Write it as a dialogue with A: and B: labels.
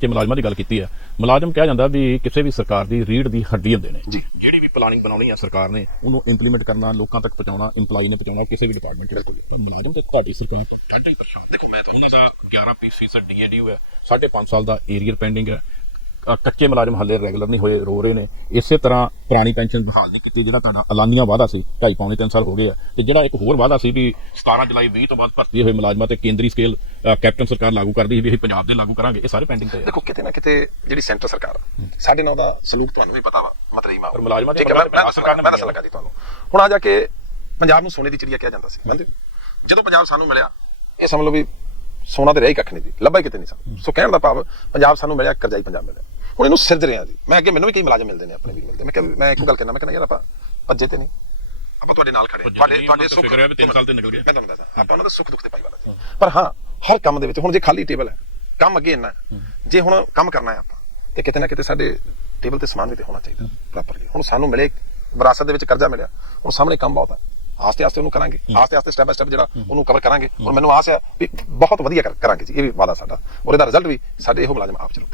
A: ਕਿ ਮੁਲਾਜ਼ਮਾਂ ਦੀ ਗੱਲ ਕੀਤੀ ਹੈ। ਮੁਲਾਜ਼ਮ ਕਿਹਾ ਜਾਂਦਾ ਵੀ ਕਿਸੇ ਵੀ ਸਰਕਾਰ ਦੀ ਰੀੜ ਦੀ ਹੱਡੀ ਹੁੰਦੇ ਨੇ।
B: ਜੀ।
A: ਜਿਹੜੀ ਵੀ ਪਲਾਨਿੰਗ ਬਣਾਉਣੀ ਹੈ ਸਰਕਾਰ ਨੇ ਉਹਨੂੰ ਇੰਪਲੀਮੈਂਟ ਕਰਨਾ ਲੋਕਾਂ ਤੱਕ ਪਹੁੰਚਾਉਣਾ ਇੰਪਲਾਈ ਨੇ ਪਹੁੰਚਾਉਣਾ ਕਿਸੇ ਵੀ ਡਿਪਾਰਟਮੈਂਟ ਚ ਹੋਵੇ ਮੁਲਾਜ਼ਮ ਤੇ ਤੁਹਾਡੀ ਸਰਕਾਰ। ਟੋਟਲ ਪਰਸਨ ਦੇਖੋ ਮੈਂ ਤਾਂ ਉਹਨਾਂ ਦਾ 11 ਫੀਸਦ ਡੀਏਡੀ ਹੈ। 5.5 ਸਾਲ ਦਾ ਏਰੀਅਰ ਪੈਂਡਿੰਗ ਹੈ। ਕੱਚੇ ਮੁਲਾਜ਼ਮ ਹੱਲੇ ਰੈਗੂਲਰ ਨਹੀਂ ਹੋਏ ਰੋ ਰਹੇ ਨੇ। ਇਸੇ ਤਰ੍ਹਾਂ ਪੁਰਾਣੀ ਪੈਨਸ਼ਨ ਬਹਾਲ ਨਹੀਂ ਕੀਤੀ ਜਿਹੜਾ ਤੁਹਾਡਾ ਐਲਾਨੀਆਂ ਵਾਅਦਾ ਸੀ ਢਾਈ ਪੌਣੇ 3 ਸਾਲ ਹੋ ਗਏ ਆ ਤੇ ਜਿਹੜਾ ਇੱਕ ਹੋਰ ਵਾਅਦਾ ਸੀ ਵੀ 17 ਜੁਲਾਈ 20 ਤੋਂ ਬਾਅਦ ਭਰਤੀ ਹੋਏ ਮੁਲਾਜ਼ਮਾਂ ਤੇ ਕੇਂਦਰੀ ਸਕੇਲ ਕੈਪਟਨ ਸਰਕਾਰ ਲਾਗੂ ਕਰਦੀ ਸੀ ਵੀ ਅਸੀਂ ਪੰਜਾਬ ਦੇ ਲਾਗੂ ਕਰਾਂਗੇ ਇਹ ਸਾਰੇ ਪੈਂਡਿੰਗ ਤੇ।
B: ਦੇਖੋ ਕਿਤੇ ਨਾ ਕਿਤੇ ਜਿਹੜੀ ਸੈਂਟਰ ਸਰਕਾਰ ਸਾਡੇ ਨਾਲ ਦਾ ਸਲੂਕ ਤੁਹਾਨੂੰ ਵੀ ਪਤਾ ਵਾ ਮਤਰਈ ਮਾਂ
A: ਮੁਲਾਜ਼ਮਾਂ ਤੇ ਸਰਕਾਰ ਨੇ
B: ਮੈਂ ਦੱਸਣ ਲੱਗਾ ਤੁਹਾਨੂੰ। ਹੁਣ ਆ ਜਾ ਕੇ ਪੰਜਾਬ ਨੂੰ ਸੋਨੇ ਦੀ ਚਿੜੀਆ ਕਿਹਾ ਜਾਂਦਾ ਸੀ ਕਹਿੰਦੇ ਜਦੋਂ ਪੰਜਾਬ ਸਾਨੂੰ ਮਿਲਿਆ ਇਹ ਸਮਝ ਲਓ ਵੀ ਸੋਨਾ ਤੇ ਰਹਿ ਹੀ ਕੱਖ ਨਹੀਂ ਜੀ ਲੱਭਾ ਕਿਤੇ ਨਹੀਂ ਸਾਨੂੰ। ਸੋ ਕਹਿਣ ਦਾ ਭਾਵ ਪੰਜਾਬ ਸਾਨੂੰ ਮਿਲਿਆ ਕਰਜ਼ਾਈ ਪੰਜਾਬ ਮਿਲਿਆ। ਹੁਣ ਇਹਨੂੰ ਸਿਰਜ ਰਹੇ ਆ ਜੀ। ਮੈਂ ਅੱਗੇ ਮੈਨੂੰ ਵੀ ਕਈ ਮੁਲਾਜ਼ਮ ਮਿਲਦੇ ਨੇ ਆਪਣੇ ਵੀ ਮਿਲਦੇ। ਮੈਂ ਕਿਹਾ ਮੈਂ ਇੱਕ ਗੱਲ ਕਹਿਣਾ ਮੈਂ ਕਹਿੰਦਾ ਯਾਰ ਆਪਾਂ ਭੱਜੇ ਤੇ ਨਹੀਂ। ਆਪਾਂ ਤੁਹਾਡੇ ਨਾਲ ਖੜੇ ਤੁਹਾਡੇ ਤੁਹਾਡੇ ਸੁੱਖ
A: ਫਿਕਰ ਹੈ ਵੀ ਤਿੰਨ ਸਾਲ ਤੇ ਨਿਕਲ ਗਏ।
B: ਮੈਂ ਤੁਹਾਨੂੰ ਦੱਸਦਾ ਆਪਾਂ ਉਹਨਾਂ ਦਾ ਸੁੱਖ ਦੁੱਖ ਤੇ ਪਾਈ ਵਾਲਾ ਪਰ ਹਾਂ ਹਰ ਕੰਮ ਦੇ ਵਿੱਚ ਹੁਣ ਜੇ ਖਾਲੀ ਟੇਬਲ ਹੈ ਕੰਮ ਅੱਗੇ ਇੰਨਾ ਹੈ। ਜੇ ਹੁਣ ਕੰਮ ਕਰਨਾ ਹੈ ਆਪਾਂ ਤੇ ਕਿਤੇ ਨਾ ਕਿਤੇ ਸਾਡੇ ਟੇਬਲ ਤੇ ਸਮਾਨ ਵੀ ਤੇ ਹੋਣਾ ਚਾਹੀਦਾ ਪ੍ਰੋਪਰਲੀ ਹੁਣ ਸਾਨੂੰ ਮਿਲੇ ਵਿਰਾਸਤ ਦੇ ਵਿੱਚ ਕਰਜ਼ਾ ਮਿਲਿਆ ਹੁਣ ਸਾਹਮਣੇ ਕੰਮ ਬਹੁਤ ਹੈ। ਆਸਤੇ ਆਸਤੇ ਉਹਨੂੰ ਕਰਾਂਗੇ। ਆਸਤੇ ਆਸਤੇ ਸਟੈਪ ਬਾਈ ਸਟੈਪ ਜਿਹੜਾ ਉਹਨੂੰ ਕਵਰ ਕਰਾਂਗੇ। ਔਰ ਮੈਨੂੰ ਆਸ ਹੈ ਵੀ ਬਹੁਤ ਵਧੀਆ ਕਰ- ਕਰਾਂਗੇ ਜੀ ਇਹ ਵੀ ਵਾਦਾ ਸਾਡਾ। ਔਰ ਇਹਦਾ ਰਿਜ਼ਲਟ ਵੀ ਸਾਡੇ ਇਹੋ ਮੁਲਾਜ਼ਮ ਆਪ ਜ਼ਰੂਰ